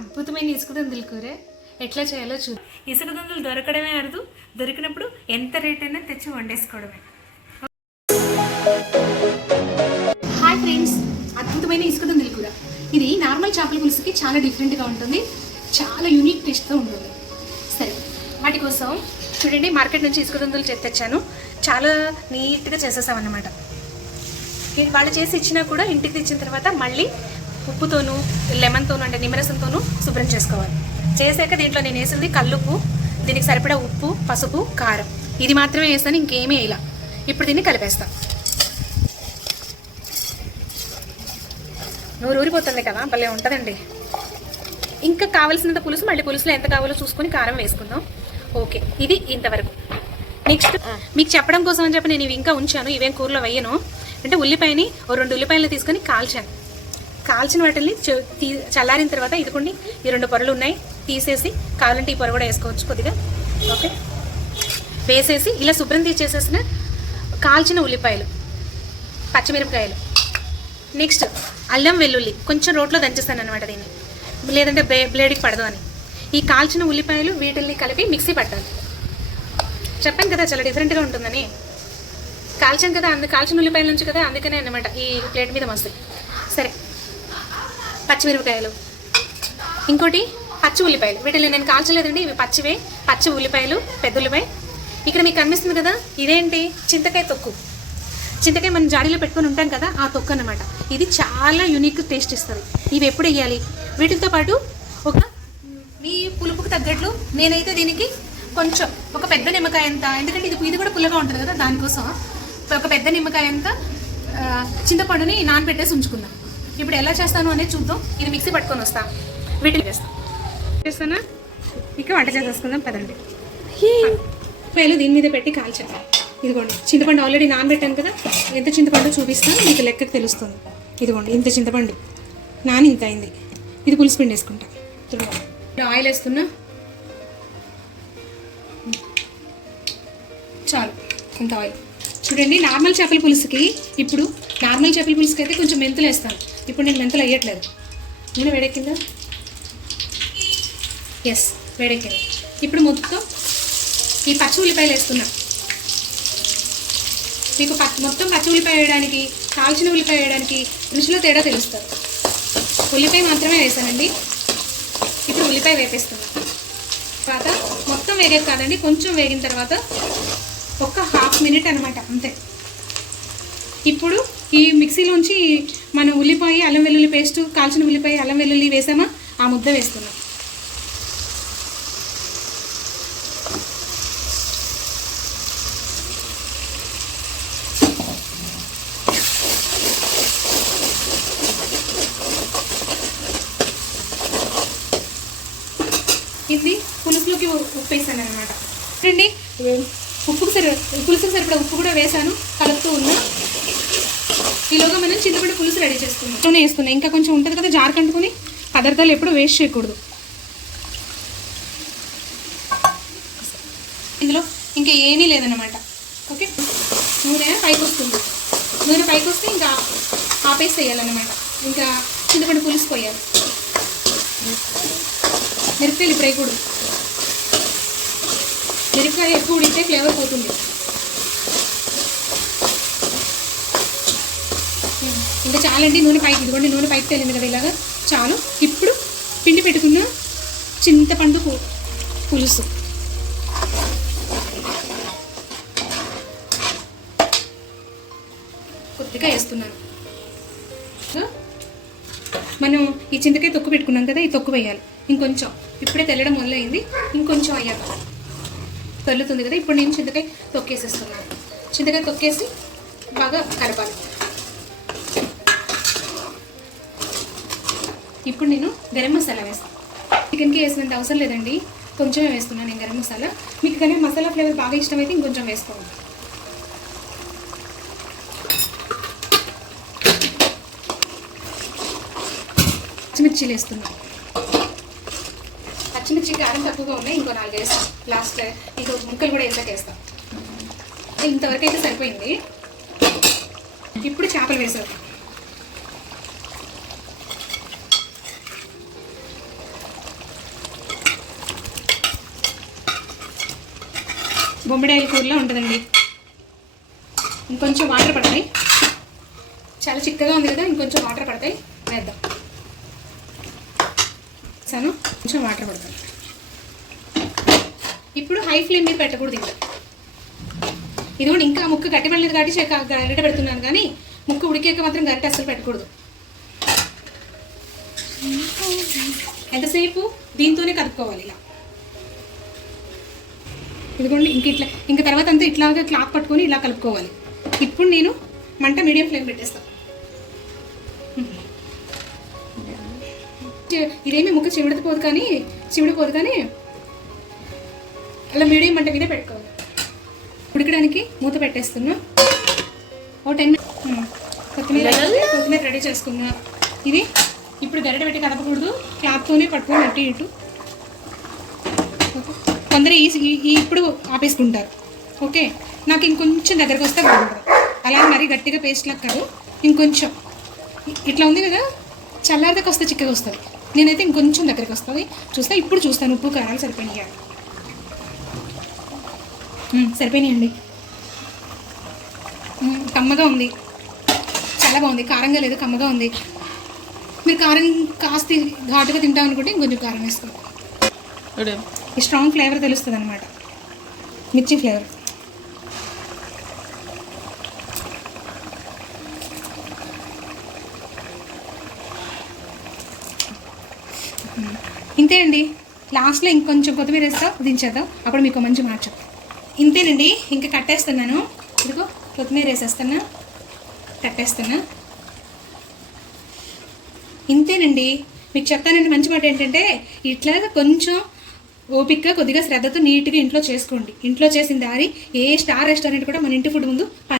అద్భుతమైన ఇసుక దుందుల కూర ఎట్లా చేయాలో చూద్దాం. ఇసుక దుందులు దొరకడమే అరుదు, దొరికినప్పుడు ఎంత రేట్ అయినా తెచ్చి వండేసుకోవడమే. హాయ్ ఫ్రెండ్స్, అద్భుతమైన ఇసుక దుందుల కూర. ఇది నార్మల్ చేపల పులుసుకి చాలా డిఫరెంట్గా ఉంటుంది, చాలా యూనిక్ టేస్ట్తో ఉంటుంది. సరే, వాటి కోసం చూడండి, మార్కెట్ నుంచి ఇసుక దుందులు తెచ్చాను. చాలా నీట్గా చేసేసామన్నమాట. వాళ్ళు చేసి ఇచ్చినా కూడా ఇంటికి తెచ్చిన తర్వాత మళ్ళీ ఉప్పుతోనూ లెమన్తోనూ అంటే నిమ్మరసంతోనూ శుభ్రం చేసుకోవాలి. చేశాక దీంట్లో నేను వేసింది కల్లుప్పు, దీనికి సరిపడా ఉప్పు, పసుపు, కారం, ఇది మాత్రమే వేస్తాను, ఇంకేమీ వేయాల. ఇప్పుడు దీన్ని కలిపేస్తాను. నూరు ఊరిపోతుంది కదా, భలే ఉంటుందండి. ఇంకా కావాల్సినంత పులుసు, మళ్ళీ పులుసులో ఎంత కావాలో చూసుకొని కారం వేసుకుందాం. ఓకే, ఇది ఇంతవరకు. నెక్స్ట్ మీకు చెప్పడం కోసం అని చెప్పి నేను ఇవి ఇంకా ఉంచాను, ఇవేం కూరలో వేయను. అంటే ఉల్లిపాయని 2 ఉల్లిపాయలు తీసుకొని కాల్చిన వాటిని చల్లారిన తర్వాత ఇదిగోండి, ఈ 2 పొరలు ఉన్నాయి, తీసేసి కావాలంటే ఈ పొర కూడా వేసుకోవచ్చు కొద్దిగా. ఓకే, వేసేసి ఇలా శుభ్రం తీసేసేసిన కాల్చిన ఉల్లిపాయలు, పచ్చిమిరపకాయలు, నెక్స్ట్ అల్లం వెల్లుల్లి కొంచెం రోట్లో దంచేస్తాను అనమాట దీన్ని, లేదంటే బ్లేడ్కి పడదు అని. ఈ కాల్చిన ఉల్లిపాయలు వీటిల్ని కలిపి మిక్సీ పట్టాలి. చెప్పాను కదా చాలా డిఫరెంట్గా ఉంటుందని. కాల్చాను కదా, కాల్చిన ఉల్లిపాయల నుంచి కదా, అందుకనే అన్నమాట ఈ ప్లేట్ మీద మస్తు. సరే, పచ్చిమిరపకాయలు, ఇంకోటి పచ్చి ఉల్లిపాయలు, వీటిని నేను కాల్చలేదండి, ఇవి పచ్చివే, పచ్చి ఉల్లిపాయలు, పెద్ద ఉల్లిపాయ. ఇక్కడ మీకు కనిపిస్తుంది కదా, ఇదేంటి చింతకాయ తొక్కు. చింతకాయ మనం జాడీలో పెట్టుకొని ఉంటాం కదా, ఆ తొక్కు అన్నమాట. ఇది చాలా యూనిక్ టేస్ట్ ఇస్తుంది. ఇవి ఎప్పుడు వేయాలి? వీటితో పాటు మీ పులుపుకు తగ్గట్లు నేనైతే దీనికి కొంచెం ఒక పెద్ద నిమ్మకాయ అంత, ఎందుకంటే ఇది కూడా పుల్లగా ఉంటుంది కదా, దానికోసం ఒక పెద్ద నిమ్మకాయ అంత చింతపండుని నానబెట్టేసి ఉంచుకుందాం. ఇప్పుడు ఎలా చేస్తాను అనేది చూద్దాం. ఇది మిక్సీ పట్టుకొని వస్తాం, వీటిని చేస్తానా ఇక వంట చేసేసుకుందాం పదండి. పేలు దీని మీద పెట్టి కాల్చాను. ఇదిగోండి, చింతపండు ఆల్రెడీ నానబెట్టాను కదా, ఎంత చింతపండు చూపిస్తాను మీకు, లెక్కకు తెలుస్తుంది. ఇదిగోండి, ఇంత చింతపండు నాని ఇంత అయింది. ఇది పులుసు పిండి వేసుకుంటా. ఆయిల్ వేస్తున్నా, చాలు ఇంత ఆయిల్. చూడండి, నార్మల్ చేపల పులుసుకి అయితే కొంచెం మెంతులు వేస్తాను. ఇప్పుడు నేను మెంతులు వేయట్లేదు. నేను వేడెక్కిందా? ఎస్, వేడెక్కింది. ఇప్పుడు మొత్తం ఈ పచ్చి ఉల్లిపాయలు వేస్తున్నా. మీకు మొత్తం పచ్చి ఉల్లిపాయ వేయడానికి, కాల్చిన ఉల్లిపాయ వేయడానికి రుచిలో తేడా తెలుస్తుంది. ఉల్లిపాయ మాత్రమే వేసానండి. ఇప్పుడు ఉల్లిపాయ వేపేస్తున్నా. తర్వాత మొత్తం వేగేది కాదండి, కొంచెం వేగిన తర్వాత ఒక 1/2 మినిట్ అనమాట, అంతే. ఇప్పుడు ఈ మిక్సీలోంచి మనం ఉల్లిపాయ, అల్లం వెల్లుల్లి పేస్ట్, కాల్చిన ఉల్లిపాయ, అల్లం వెల్లుల్లి వేసామా, ఆ ముద్ద వేస్తున్నాం. ఇది పులుసులోకి ఉప్పు వేసాను అనమాట. చూడండి, పులుసుకు సరిపడా ఉప్పు కూడా వేసాను, కలుపుతూ ఉన్నా. ఈలోగా మనం చింతపండు పులుసు రెడీ చేసుకున్నాం. వేస్తున్నాం, ఇంకా కొంచెం ఉంటుంది కదా, జార్ కంటుకుని పదార్థాలు ఎప్పుడు వేస్ట్ చేయకూడదు. ఇందులో ఇంకా ఏమీ లేదన్నమాట. ఓకే, నూనె పైకి వస్తుంది. నూనె పైకి వస్తే ఇంకా ఆపేసి వేయాలన్నమాట. ఇంకా చింతపండు పులుసు పోయాలి. మిరపకాయలు ఇప్పుడు వేయకూడదు, మిరపకాయ ఎక్కువ ఉడితే ఫ్లేవర్ పోతుంది. ఇంకా చాలండి, నూనె పైకి, ఇదిగోండి నూనె పైకి తేలింది కదా, ఇలాగా చాలు. ఇప్పుడు పిండి పెట్టుకున్న చింతపండు పులుసు కొద్దిగా వేస్తున్నాను. మనం ఈ చింతకాయ తొక్కు పెట్టుకున్నాం కదా, ఈ తొక్కు వేయాలి. ఇంకొంచెం, ఇప్పుడే తెల్లడం మొదలైంది, ఇంకొంచెం అయ్యాక తెల్లుతుంది కదా. ఇప్పుడు నేను చింతకాయ తొక్కేసేస్తున్నాను. చింతకాయ తొక్కేసి బాగా కలపాలి. ఇప్పుడు నేను గరం మసాలా వేస్తాను. చికెన్కి వేసినంత అవసరం లేదండి, కొంచెమే వేస్తున్నాను నేను గరం మసాలా. మీకు కానీ మసాలా ఫ్లేవర్ బాగా ఇష్టమైతే ఇంకొంచెం వేసుకోండి. పచ్చిమిర్చిలు వేస్తున్నాను. పచ్చిమిర్చి కారం తక్కువగా ఉన్నాయి, ఇంకో 4 వేస్తాను లాస్ట్. ఇంకో ముక్కలు కూడా వేసాక వేస్తాను. ఇంతవరకు అయితే సరిపోయింది. ఇప్పుడు చేపలు వేసాను. బొమ్మిడాయల కూరలో ఉంటుందండి. ఇంకొంచెం వాటర్ పడతాయి, చాలా చిక్కగా ఉంది కదా, ఇంకొంచెం వాటర్ పడతాయి, వేద్దాం. సాను కొంచెం వాటర్ పడతాం. ఇప్పుడు హై ఫ్లేమ్ మీద పెట్టకూడదు ఇంకా. ఇది కూడా ఇంకా ముక్క గట్టి పడలేదు కాబట్టి గరిట పెడుతున్నాను, కానీ ముక్క ఉడికాక మాత్రం గరిట అస్సలు పెట్టకూడదు. ఎంతసేపు దీంతోనే కలుపుకోవాలి ఇలా. ఇదిగోండి ఇంక తర్వాత అంతా ఇట్లాగా క్లాత్ పట్టుకొని ఇలా కలుపుకోవాలి. ఇప్పుడు నేను మంట మీడియం ఫ్లేమ్ పెట్టేస్తాను. ఇదేమి ముక్క చివిడిపోదు కానీ అలా మీడియం మంట మీద పెట్టుకోవాలి. ఉడకడానికి మూత పెట్టేస్తున్నా. ఓ 10 కొత్తిమీర రెడీ చేసుకున్నా. ఇది ఇప్పుడు గరిట పెట్టి కదపకూడదు, క్లాత్తోనే పట్టుకొని అటు ఇటు. కొందరు ఇప్పుడు ఆపేసుకుంటారు. ఓకే, నాకు ఇంకొంచెం దగ్గరకు వస్తే బాగుంటుంది. అలాగే మరీ గట్టిగా పేస్ట్ లాగా కాదు, ఇంకొంచెం ఇట్లా ఉంది కదా, చల్లారిదాకా వస్తే చిక్కగా వస్తుంది. నేనైతే ఇంకొంచెం దగ్గరికి వస్తుంది చూస్తా. ఇప్పుడు చూస్తాను ఉప్పు కారాలు సరిపోయినాయి. సరిపోయినాయండి. కమ్మగా ఉంది, చాలా బాగుంది. కారంగా లేదు, కమ్మగా ఉంది. మీరు కారం కాస్త ఘాటుగా తింటాం అనుకుంటే ఇంకొంచెం కారం వేసుకోండి. ఈ స్ట్రాంగ్ ఫ్లేవర్ తెలుస్తుంది అనమాట, మిర్చి ఫ్లేవర్. ఇంతే అండి. లాస్ట్లో ఇంకొంచెం కొత్తిమీర వేస్తాం, దించేద్దాం. అప్పుడు మీకు మంచి మాట చెప్తాను. ఇంతేనండి, ఇంకా కట్టేస్తున్నాను. ఇదిగో కొత్తిమీర వేసేస్తున్నా, కట్టేస్తున్నా. ఇంతేనండి. మీకు చెప్తానండి మంచి మాట ఏంటంటే, ఇట్లా కొంచెం ఓపిక్గా కొద్దిగా శ్రద్ధతో నీట్గా ఇంట్లో చేసుకోండి. ఇంట్లో చేసిన దారి ఏ స్టార్ రెస్టారెంట్ కూడా మన ఇంటి ఫుడ్ ముందు